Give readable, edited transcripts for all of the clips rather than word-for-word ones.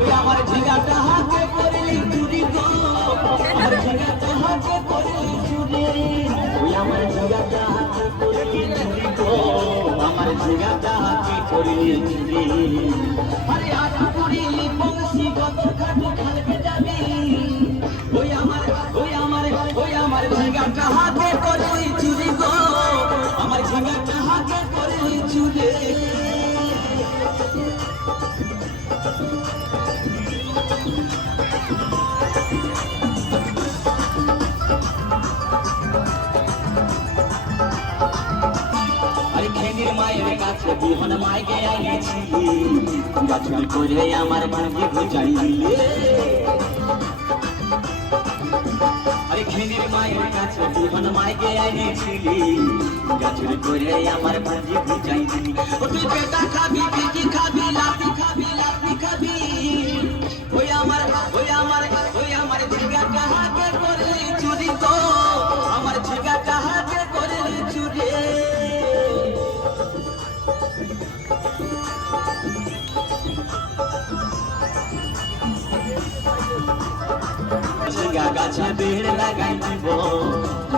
ওই আমার ঝিঙ্গাটা হাতে করলি চুরি গো, আমার ঝিঙ্গাটা হাতে করলি চুরি, ওই আমার ঝিঙ্গাটা হাতে করলি চুরি গো, আমার ঝিঙ্গাটা হাতে করলি চুরি। আরে আজ করিলি বংশী কত খাটু খালকে যাবি, ওই আমার ওই আমার ওই আমার ঝিঙ্গাটা হাতে করলি চুরি গো, আমার ঝিঙ্গাটা হাতে করলি চুরি। আরে খেনির মায়ের কাছে বিহন মাইকে আইছিলি, গাছুরি করে আমার ভাগ্যে ঘুচাই দিলে। আরে খেনির মায়ের কাছে বিহন মাইকে আইছিলি, গাছুরি করে আমার ভাগ্যে ঘুচাই দিলি। ও তুই পেটা খাবি, পিটি খাবি, লাঠি খাবি, লাঠি খাবি, ওই আমার ওই আমার ওই আমার ঝিঙ্গাটা হাতে করলি চুরি গো, আমার ঝিঙ্গাটা হাতে করলি চুরি। ঝিঙ্গা গাছে বেড় লাগাই দিব,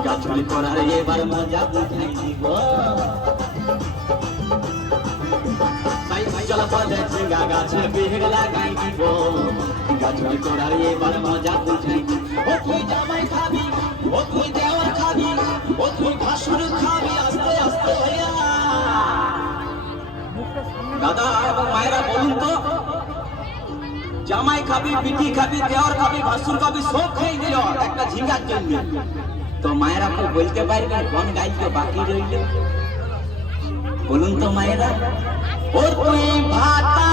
গাছুরি করার এবার মজা বুঝাই দিব। চল পদে ঝিঙ্গা গাছে বেড় লাগাই দিব, গাছুরি করার এবার মজা বুঝাই দিব। ও তুই জামাই খাবি, ও তুই দেওয়ার খাবি, ও তুই ভাসুর খাবি, আস্তে আস্তে ভাইয়া। দাদা এবং মায়েরা বলুন তো, জামাই খাবি, পিটি খাবি, দেওয়ার খাবি, ভাসুর খাবি, সব খেয়ে দিল একটা ঝিঙ্গার জন্য। তো মায়েরা তো বলতে পারবেন কোন গাইকে বাকি রইল? বলুন তো মায়েরা। ও তুই ভাতা